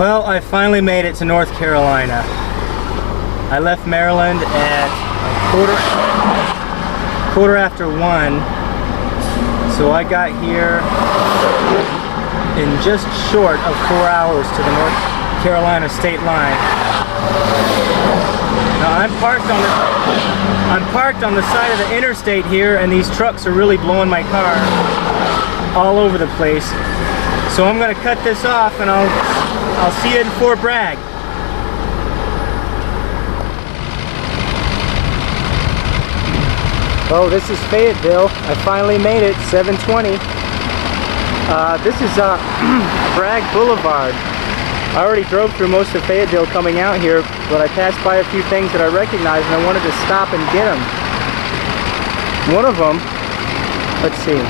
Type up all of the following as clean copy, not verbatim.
Well, I finally made it to North Carolina. I left Maryland at quarter after 1, so I got here in just short of 4 hours to the North Carolina state line. Now I'm parked on the side of the interstate here, and these trucks are really blowing my car all over the place. So I'm going to cut this off, and I'll see you in Fort Bragg. Oh, this is Fayetteville. I finally made it, 7:20. This is Bragg Boulevard. I already drove through most of Fayetteville coming out here, but I passed by a few things that I recognized, and I wanted to stop and get them. One of them, let's see.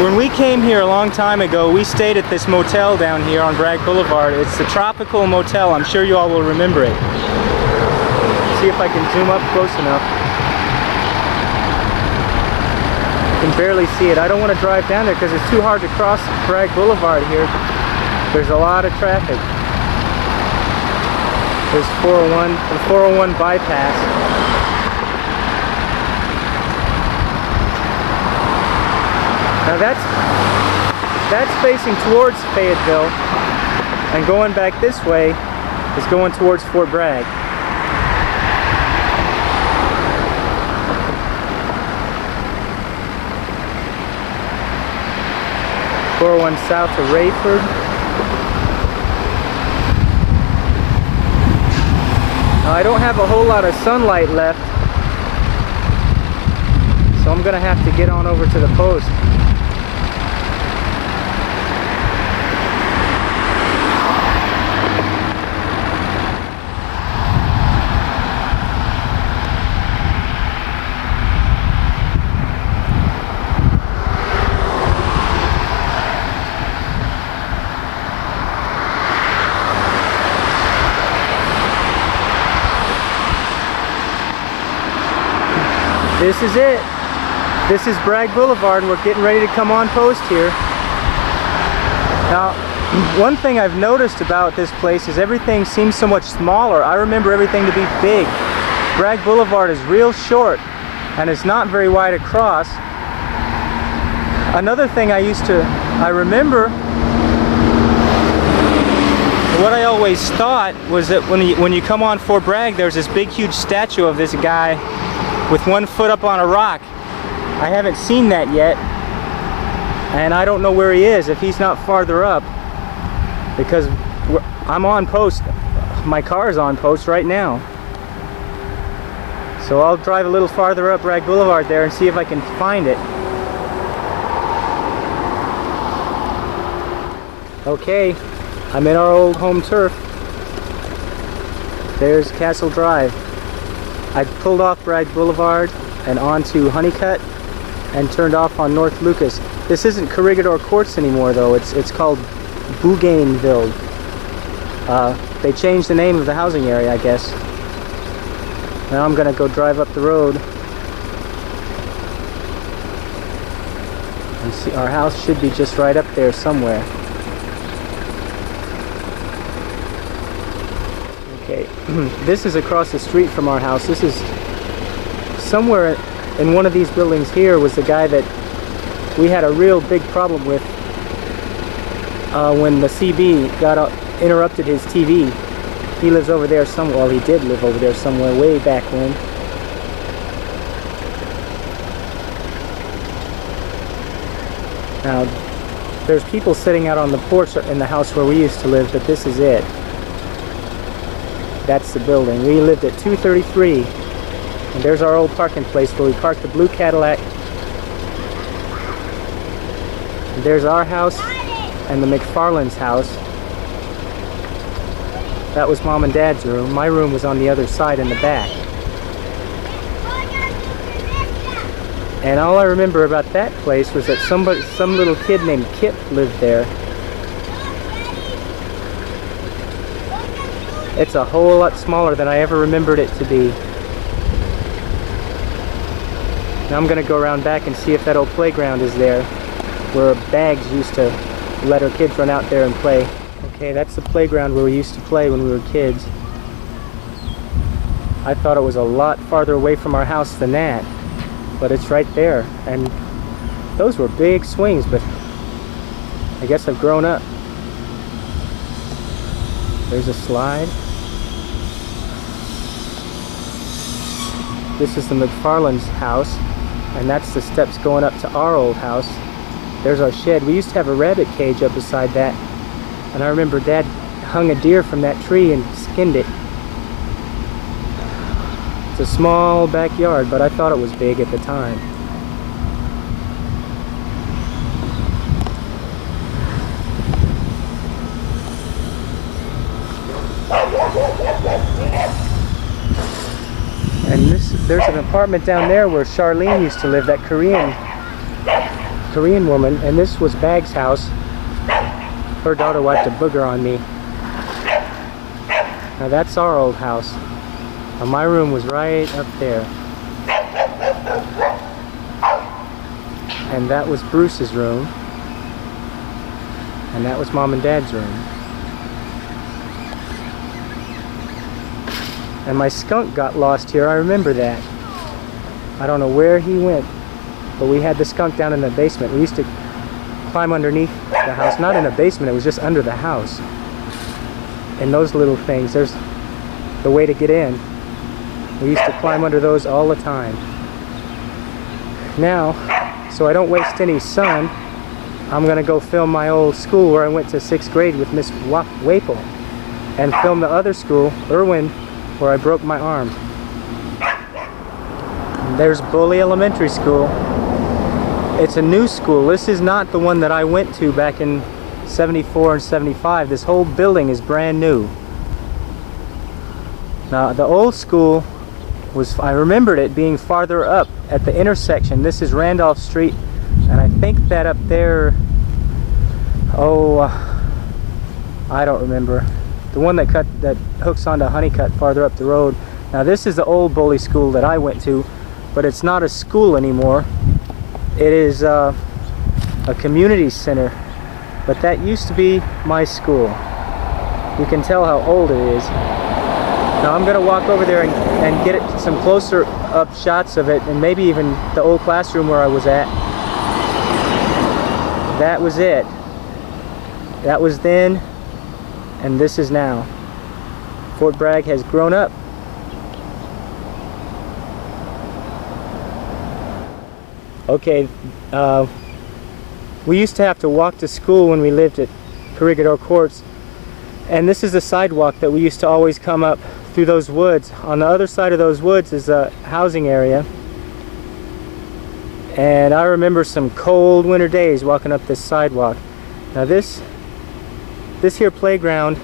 When we came here a long time ago, we stayed at this motel down here on Bragg Boulevard. It's the Tropical Motel. I'm sure you all will remember it. See if I can zoom up close enough. You can barely see it. I don't want to drive down there because it's too hard to cross Bragg Boulevard here. There's a lot of traffic. There's 401, the 401 bypass. Now that's facing towards Fayetteville, and going back this way is going towards Fort Bragg. .401 south of Rayford. Now I don't have a whole lot of sunlight left, so I'm gonna have to get on over to the post. This is it. This is Bragg Boulevard, and we're getting ready to come on post here. Now, one thing I've noticed about this place is everything seems so much smaller. I remember everything to be big. Bragg Boulevard is real short, and it's not very wide across. Another thing I remember, what I always thought was that when you come on Fort Bragg, there's this big huge statue of this guy with one foot up on a rock. I haven't seen that yet, and I don't know where he is, if he's not farther up, because I'm on post. My car is on post right now. So I'll drive a little farther up Bragg Boulevard there and see if I can find it. Okay, I'm in our old home turf. There's Castle Drive. I pulled off Bragg Boulevard and onto Honeycutt and turned off on North Lucas. This isn't Corregidor Courts anymore though, it's called Bougainville. They changed the name of the housing area, I guess. Now I'm gonna go drive up the road. And see, our house should be just right up there somewhere. Okay, this is across the street from our house. This is somewhere in one of these buildings here was the guy that we had a real big problem with when the CB interrupted his TV. He lives over there somewhere. Well, he did live over there somewhere way back when. Now, there's people sitting out on the porch in the house where we used to live, but this is it. That's the building. We lived at 233, and there's our old parking place where we parked the blue Cadillac. And there's our house and the McFarland's house. That was Mom and Dad's room. My room was on the other side in the back. And all I remember about that place was that some little kid named Kip lived there. It's a whole lot smaller than I ever remembered it to be. Now I'm gonna go around back and see if that old playground is there, where Bags used to let our kids run out there and play. Okay, that's the playground where we used to play when we were kids. I thought it was a lot farther away from our house than that, but it's right there. And those were big swings, but I guess I've grown up. There's a slide. This is the McFarland's house, and that's the steps going up to our old house. There's our shed. We used to have a rabbit cage up beside that, and I remember Dad hung a deer from that tree and skinned it. It's a small backyard, but I thought it was big at the time. And there's an apartment down there where Charlene used to live, that Korean woman, and this was Bag's house. Her daughter wiped a booger on me. Now that's our old house. Now my room was right up there. And that was Bruce's room. And that was Mom and Dad's room. And my skunk got lost here, I remember that. I don't know where he went, but we had the skunk down in the basement. We used to climb underneath the house, not in the basement, it was just under the house. And those little things, there's the way to get in. We used to climb under those all the time. Now, so I don't waste any sun, I'm gonna go film my old school where I went to 6th grade with Miss Waple, and film the other school, Irwin, where I broke my arm. And there's Bully Elementary School. It's a new school. This is not the one that I went to back in 74 and 75. This whole building is brand new. Now the old school was, I remembered it being farther up at the intersection. This is Randolph Street, and I think that up there, I don't remember. The one that hooks onto Honeycutt farther up the road. Now this is the old Bully School that I went to, but it's not a school anymore. It is a community center, but that used to be my school. You can tell how old it is. Now I'm gonna walk over there and get some closer up shots of it, and maybe even the old classroom where I was at. That was it. That was then, and this is now. Fort Bragg has grown up. Okay, we used to have to walk to school when we lived at Corregidor Courts, and this is the sidewalk that we used to always come up through those woods. On the other side of those woods is a housing area, and I remember some cold winter days walking up this sidewalk. Now this here playground,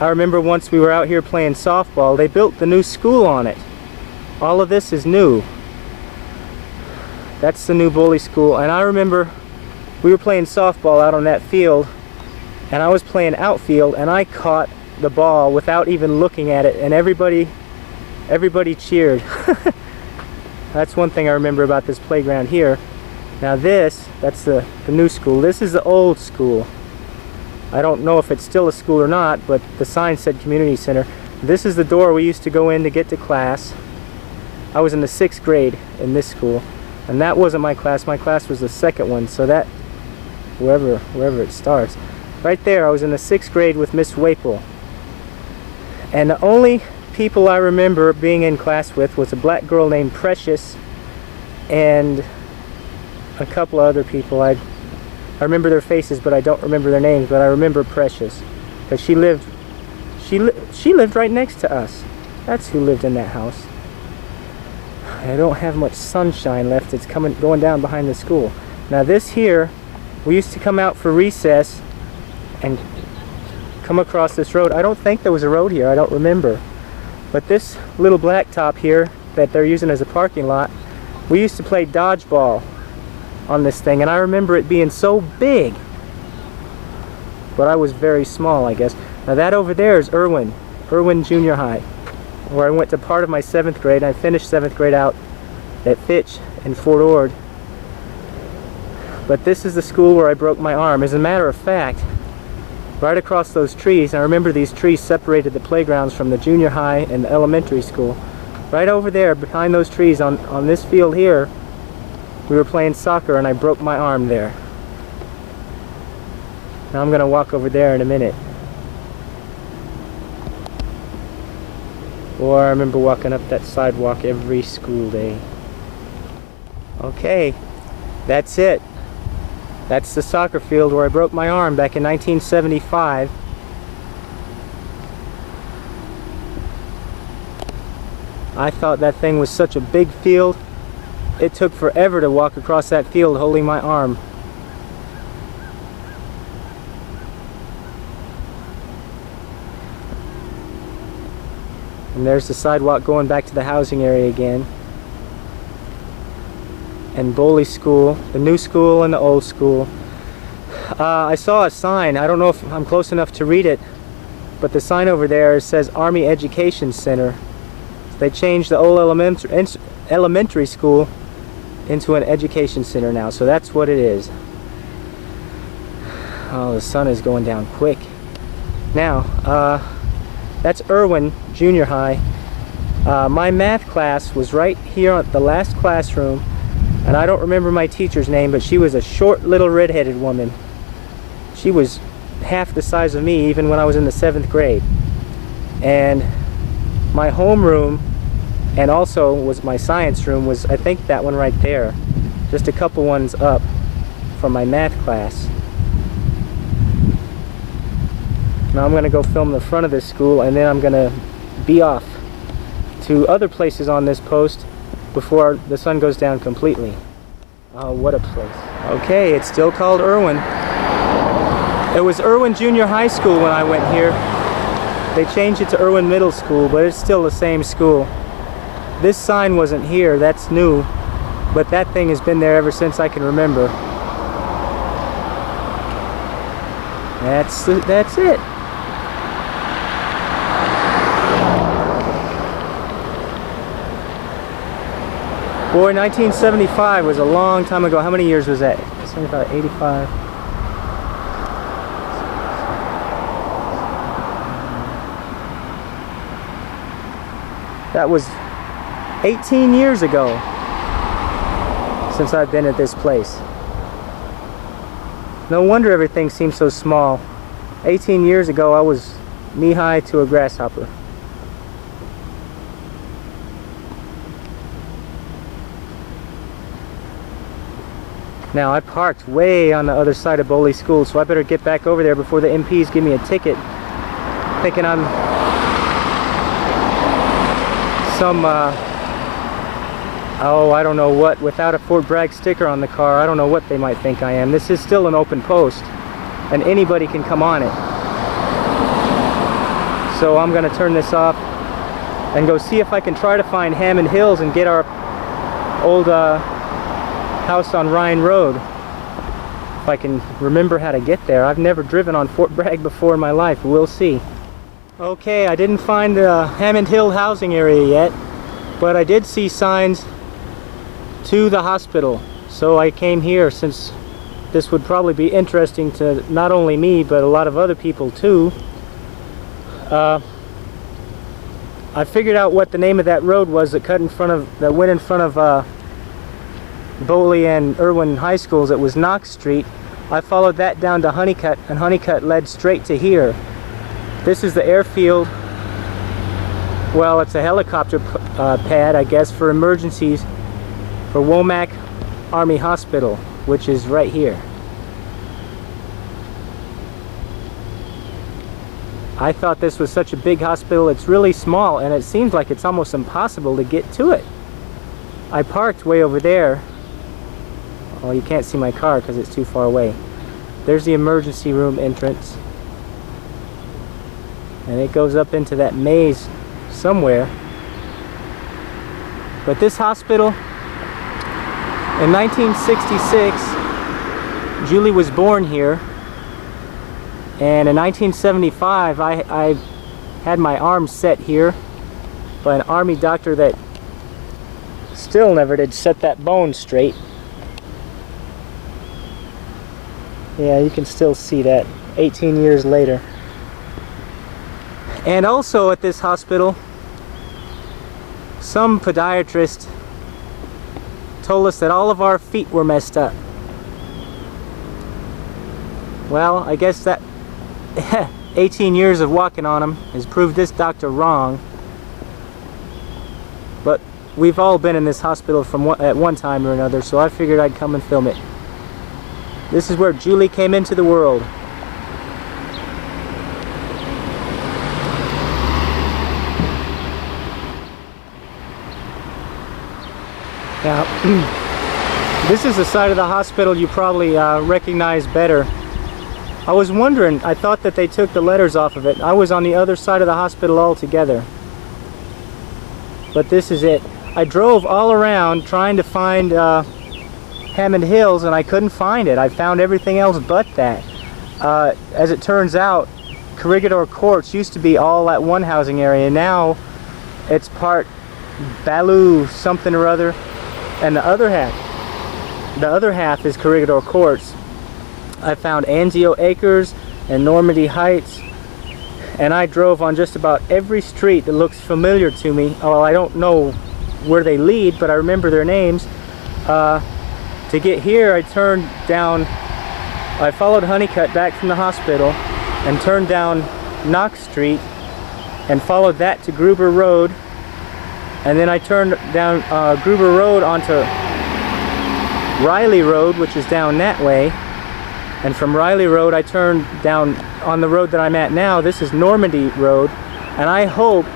I remember once we were out here playing softball, they built the new school on it. All of this is new. That's the new Bully School, and I remember we were playing softball out on that field, and I was playing outfield, and I caught the ball without even looking at it, and everybody cheered. That's one thing I remember about this playground here. Now that's the new school. This is the old school. I don't know if it's still a school or not, but the sign said community center. This is the door we used to go in to get to class. I was in the 6th grade in this school, and that wasn't my class. My class was the second one, so that, wherever it starts. Right there, I was in the 6th grade with Miss Waple. And the only people I remember being in class with was a black girl named Precious and a couple of other people. I remember their faces, but I don't remember their names, but I remember Precious, because she lived right next to us. That's who lived in that house. I don't have much sunshine left. It's going down behind the school. Now this here, we used to come out for recess and come across this road. I don't think there was a road here. I don't remember. But this little blacktop here that they're using as a parking lot, we used to play dodgeball on this thing, and I remember it being so big. But I was very small, I guess. Now that over there is Irwin Junior High, where I went to part of my 7th grade. I finished 7th grade out at Fitch in Fort Ord. But this is the school where I broke my arm. As a matter of fact, right across those trees, I remember these trees separated the playgrounds from the junior high and the elementary school. Right over there, behind those trees, on this field here, we were playing soccer and I broke my arm there. Now I'm going to walk over there in a minute. Or I remember walking up that sidewalk every school day. Okay, that's it. That's the soccer field where I broke my arm back in 1975. I thought that thing was such a big field. It took forever to walk across that field holding my arm. And there's the sidewalk going back to the housing area again. And Boley School, the new school and the old school. I saw a sign, I don't know if I'm close enough to read it, but the sign over there says Army Education Center. They changed the old elementary school into an education center now, so that's what it is. Oh, the sun is going down quick. Now, that's Irwin Junior High. My math class was right here at the last classroom, and I don't remember my teacher's name, but she was a short little redheaded woman. She was half the size of me even when I was in the 7th grade. And my homeroom, and also was my science room, was I think that one right there, just a couple ones up from my math class. Now I'm going to go film the front of this school, and then I'm going to be off to other places on this post before the sun goes down completely. Oh, what a place. Okay, it's still called Irwin. It was Irwin Junior High School when I went here. They changed it to Irwin Middle School, but it's still the same school. This sign wasn't here, that's new, but that thing has been there ever since I can remember. That's it. Boy, 1975 was a long time ago. How many years was that? 75, 85. That was 18 years ago since I've been at this place. No wonder everything seems so small. 18 years ago I was knee-high to a grasshopper. Now I parked way on the other side of Boley School, so I better get back over there before the MPs give me a ticket, thinking I'm some oh, I don't know what, without a Fort Bragg sticker on the car. I don't know what they might think I am. This is still an open post and anybody can come on it. So I'm gonna turn this off and go see if I can try to find Hammond Hills and get our old house on Ryan Road. If I can remember how to get there. I've never driven on Fort Bragg before in my life. We'll see. Okay, I didn't find the Hammond Hill housing area yet, but I did see signs to the hospital. So I came here since this would probably be interesting to not only me, but a lot of other people too. I figured out what the name of that road was that went in front of Boley and Irwin High Schools. It was Knox Street. I followed that down to Honeycutt, and Honeycutt led straight to here. This is the airfield. Well, it's a helicopter pad, I guess, for emergencies for Womack Army Hospital, which is right here. I thought this was such a big hospital. It's really small, and it seems like it's almost impossible to get to it. I parked way over there. Well, you can't see my car because it's too far away. There's the emergency room entrance. And it goes up into that maze somewhere. But this hospital, in 1966, Julie was born here. And in 1975, I had my arm set here by an Army doctor that still never did set that bone straight. Yeah, you can still see that 18 years later. And also at this hospital, some podiatrist told us that all of our feet were messed up. Well, I guess that 18 years of walking on them has proved this doctor wrong. But we've all been in this hospital at one time or another, so I figured I'd come and film it. This is where Julie came into the world. Now, this is the side of the hospital you probably recognize better. I was wondering, I thought that they took the letters off of it. I was on the other side of the hospital altogether. But this is it. I drove all around trying to find Hammond Hills, and I couldn't find it. I found everything else but that. As it turns out, Corregidor Courts used to be all at one housing area. Now it's part Ballou something or other, and the other half is Corregidor Courts. I found Anzio Acres and Normandy Heights, and I drove on just about every street that looks familiar to me. Well, I don't know where they lead, but I remember their names. To get here, I followed Honeycutt back from the hospital and turned down Knox Street and followed that to Gruber Road, and then I turned down Gruber Road onto Riley Road, which is down that way. And from Riley Road, I turned down on the road that I'm at now. This is Normandy Road, and I hope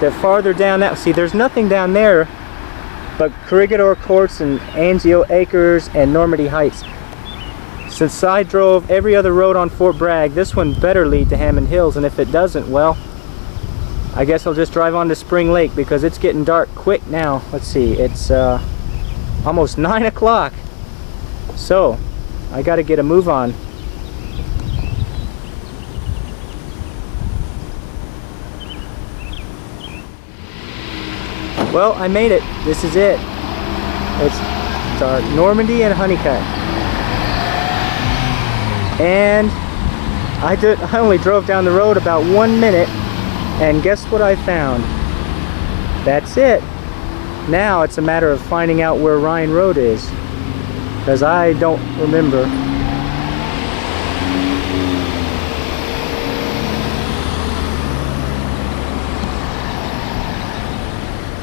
that farther down that, see, there's nothing down there but Corregidor Courts and Anzio Acres and Normandy Heights. Since I drove every other road on Fort Bragg, this one better lead to Hammond Hills, and if it doesn't, well, I guess I'll just drive on to Spring Lake because it's getting dark quick now. Let's see, it's almost 9 o'clock. So, I gotta get a move on. Well, I made it. This is it. It's Normandy and Honeycutt. And I only drove down the road about 1 minute, and guess what I found? That's it. Now it's a matter of finding out where Ryan Road is, because I don't remember.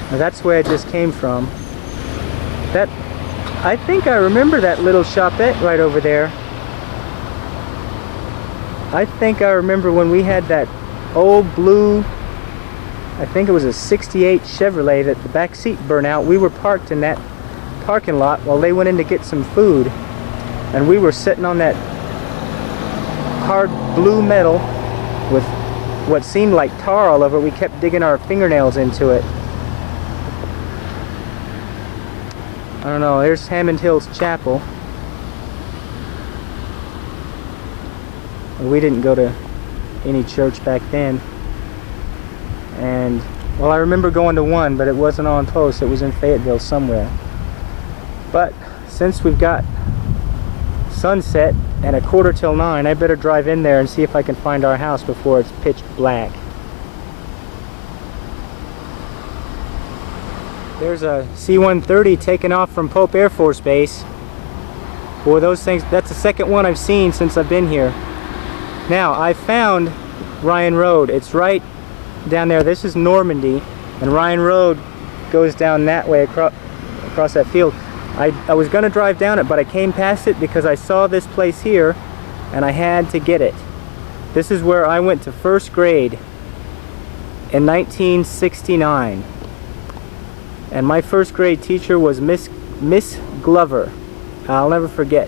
Now that's where I just came from. I think I remember that little shopette right over there. I think I remember when we had that old blue, I think it was a 68 Chevrolet that the back seat burnt out. We were parked in that parking lot while they went in to get some food, and we were sitting on that hard blue metal with what seemed like tar all over it. We kept digging our fingernails into it. I don't know, there's Hammond Hills Chapel. We didn't go to any church back then. And, well, I remember going to one, but it wasn't on post. It was in Fayetteville somewhere. But since we've got sunset and 8:45 I better drive in there and see if I can find our house before it's pitch black. There's a C-130 taking off from Pope Air Force Base. Boy, those things, that's the second one I've seen since I've been here. Now, I found Ryan Road. It's right down there. This is Normandy, and Ryan Road goes down that way across that field. I was going to drive down it, but I came past it because I saw this place here, and I had to get it. This is where I went to first grade in 1969. And my first grade teacher was Miss Glover. I'll never forget.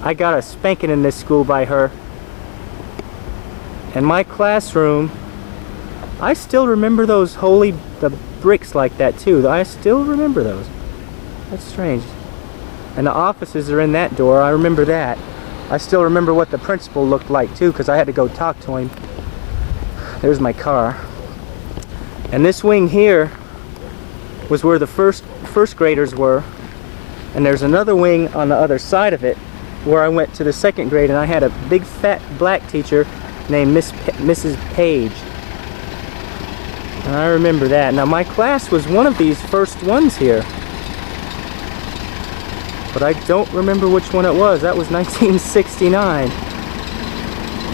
I got a spanking in this school by her. And my classroom, I still remember those the bricks like that too. I still remember those. That's strange. And the offices are in that door. I remember that. I still remember what the principal looked like too, because I had to go talk to him. There's my car. And this wing here was where the first graders were, and there's another wing on the other side of it where I went to the 2nd grade, and I had a big fat black teacher named Mrs. Page. And I remember that. Now my class was one of these first ones here, but I don't remember which one it was. That was 1969.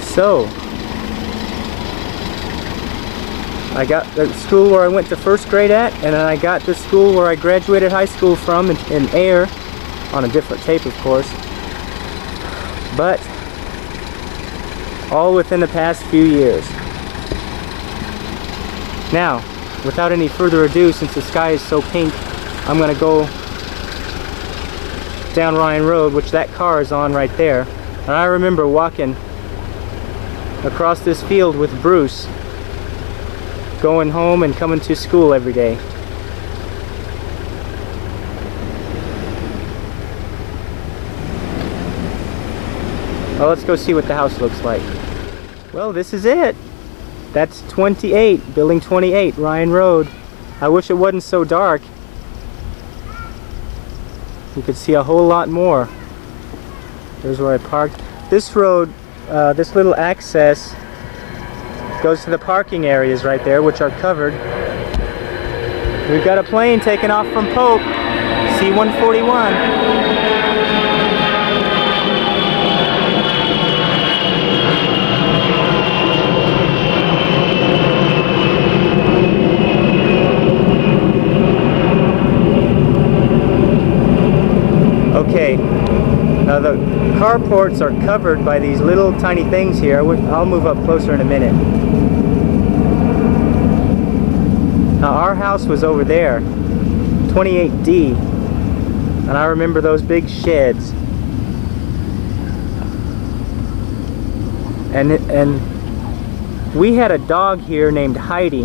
So I got the school where I went to 1st grade at, and then I got the school where I graduated high school from in Air, on a different tape of course, but all within the past few years. Now, without any further ado, since the sky is so pink, I'm going to go down Ryan Road, which that car is on right there. And I remember walking across this field with Bruce, going home and coming to school every day. Well, let's go see what the house looks like. Well, this is it. That's 28, building 28, Ryan Road. I wish it wasn't so dark. You could see a whole lot more. There's where I parked. This road, this little access goes to the parking areas right there, which are covered. We've got a plane taking off from Pope, C-141. Okay, now the carports are covered by these little tiny things here. I'll move up closer in a minute. Now our house was over there, 28D, and I remember those big sheds. And we had a dog here named Heidi,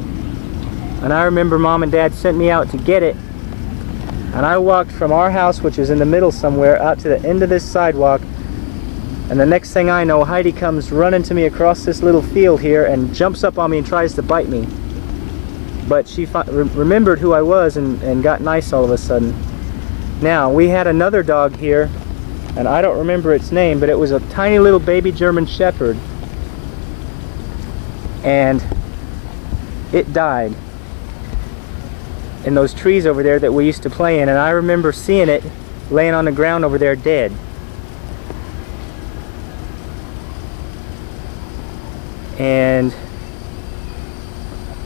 and I remember Mom and Dad sent me out to get it. And I walked from our house, which is in the middle somewhere, out to the end of this sidewalk. And the next thing I know, Heidi comes running to me across this little field here and jumps up on me and tries to bite me. But she remembered who I was and got nice all of a sudden. Now, we had another dog here, and I don't remember its name, but it was a tiny little baby German Shepherd. And it died in those trees over there that we used to play in, and I remember seeing it laying on the ground over there dead. And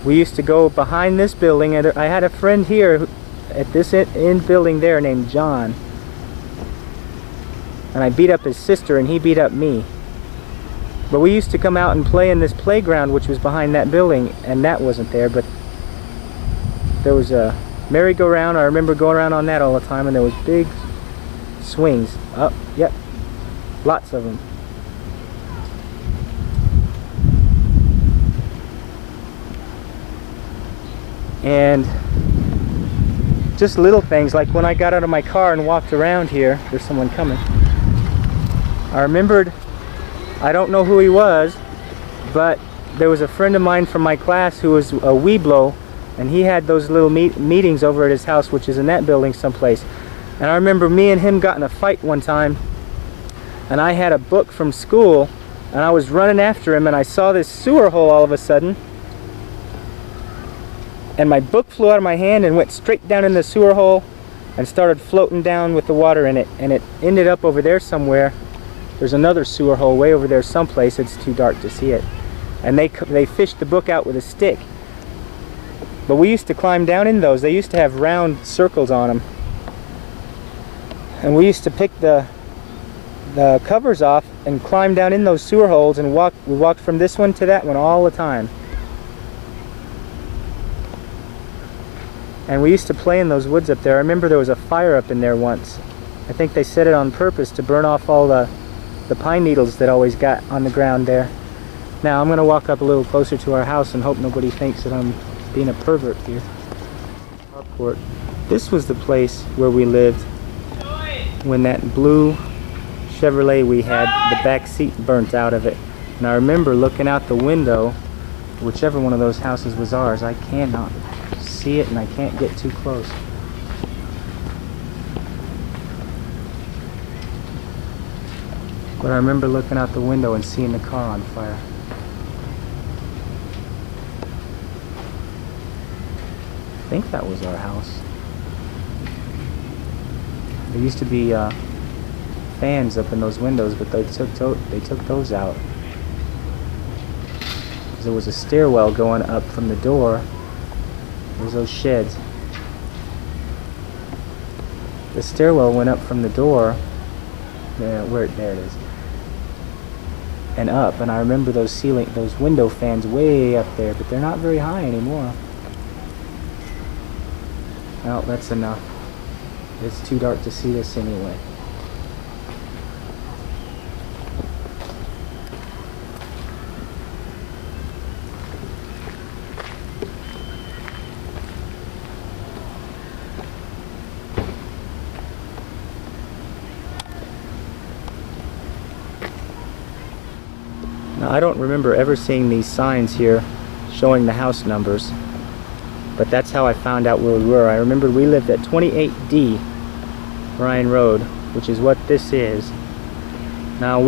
we used to go behind this building, and I had a friend here at this end building there named John, and I beat up his sister and he beat up me. But we used to come out and play in this playground which was behind that building, and that wasn't there, but there was a merry-go-round. I remember going around on that all the time, and there was big swings. Oh, yep, lots of them. And just little things, like when I got out of my car and walked around here, there's someone coming. I remembered, I don't know who he was, but there was a friend of mine from my class who was a Weeblo, and he had those little meetings over at his house, which is in that building someplace. And I remember me and him got in a fight one time, and I had a book from school, and I was running after him, and I saw this sewer hole all of a sudden, and my book flew out of my hand and went straight down in the sewer hole and started floating down with the water in it, and it ended up over there somewhere. There's another sewer hole way over there someplace. It's too dark to see it. And they fished the book out with a stick. But we used to climb down in those. They used to have round circles on them. And we used to pick the covers off and climb down in those sewer holes, and we walked from this one to that one all the time. And we used to play in those woods up there. I remember there was a fire up in there once. I think they set it on purpose to burn off all the pine needles that always got on the ground there. Now I'm going to walk up a little closer to our house and hope nobody thinks that I'm being a pervert here. Carport. This was the place where we lived when that blue Chevrolet we had, the back seat burnt out of it. And I remember looking out the window, whichever one of those houses was ours. I cannot see it and I can't get too close. But I remember looking out the window and seeing the car on fire. I think that was our house. There used to be fans up in those windows, but they took those out. There was a stairwell going up from the door. There's those sheds. The stairwell went up from the door. There it is. And up, and I remember those window fans way up there, but they're not very high anymore. Well, that's enough. It's too dark to see this anyway. Now, I don't remember ever seeing these signs here showing the house numbers, but that's how I found out where we were. I remember we lived at 28D Ryan Road, which is what this is. Now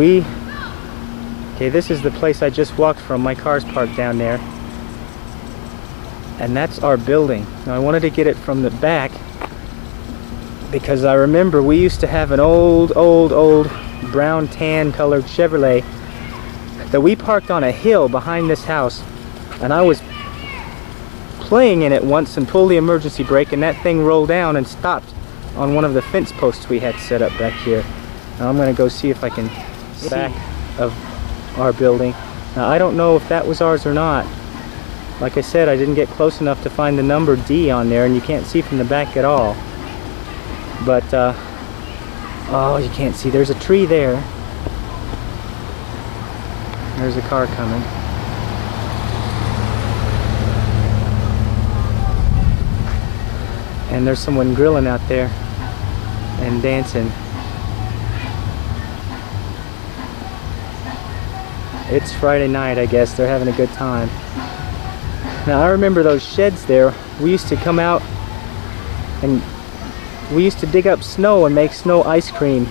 this is the place I just walked from. My car's parked down there, and that's our building. Now I wanted to get it from the back because I remember we used to have an old brown tan colored Chevrolet that we parked on a hill behind this house, and I was playing in it once and pulled the emergency brake, and that thing rolled down and stopped on one of the fence posts we had set up back here. Now I'm going to go see if I can see back of our building. Now I don't know if that was ours or not. Like I said, I didn't get close enough to find the number D on there, and you can't see from the back at all. But oh, you can't see. There's a tree there. There's a car coming. And there's someone grilling out there and dancing. It's Friday night, I guess. They're having a good time. Now I remember those sheds there. We used to come out and we used to dig up snow and make snow ice cream.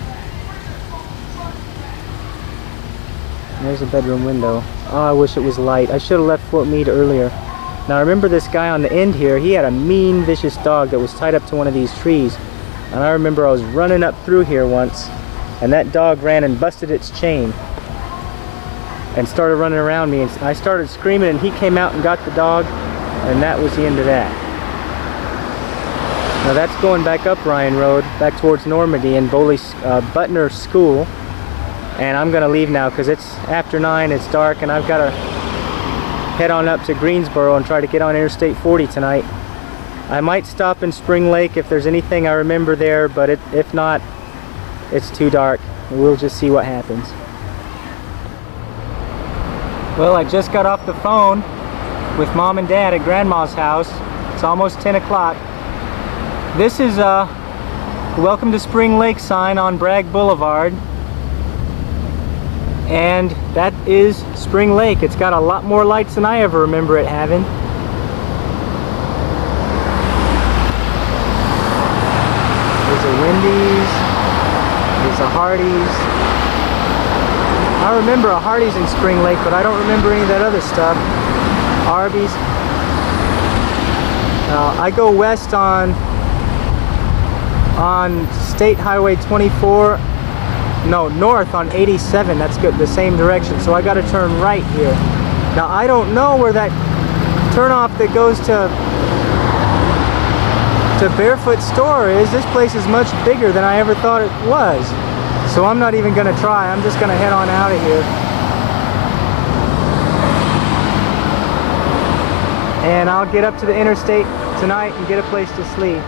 There's a bedroom window. Oh, I wish it was light. I should have left Fort Meade earlier. Now I remember this guy on the end here. He had a mean, vicious dog that was tied up to one of these trees. And I remember I was running up through here once, and that dog ran and busted its chain and started running around me. And I started screaming, and he came out and got the dog, and that was the end of that. Now that's going back up Ryan Road, back towards Normandy and Butner School. And I'm gonna leave now because it's after 9, it's dark, and I've got to head on up to Greensboro and try to get on Interstate 40 tonight. I might stop in Spring Lake if there's anything I remember there, but if not, it's too dark. We'll just see what happens. Well, I just got off the phone with Mom and Dad at Grandma's house. It's almost 10 o'clock. This is a Welcome to Spring Lake sign on Bragg Boulevard. And that is Spring Lake. It's got a lot more lights than I ever remember it having. There's a Wendy's. There's a Hardee's. I remember a Hardee's in Spring Lake, but I don't remember any of that other stuff. Arby's. I go west on State Highway 24. No, north on 87, that's good, the same direction, so I got to turn right here. Now I don't know where that turnoff that goes to Barefoot Store is. This place is much bigger than I ever thought it was, so I'm not even going to try. I'm just going to head on out of here. And I'll get up to the interstate tonight and get a place to sleep.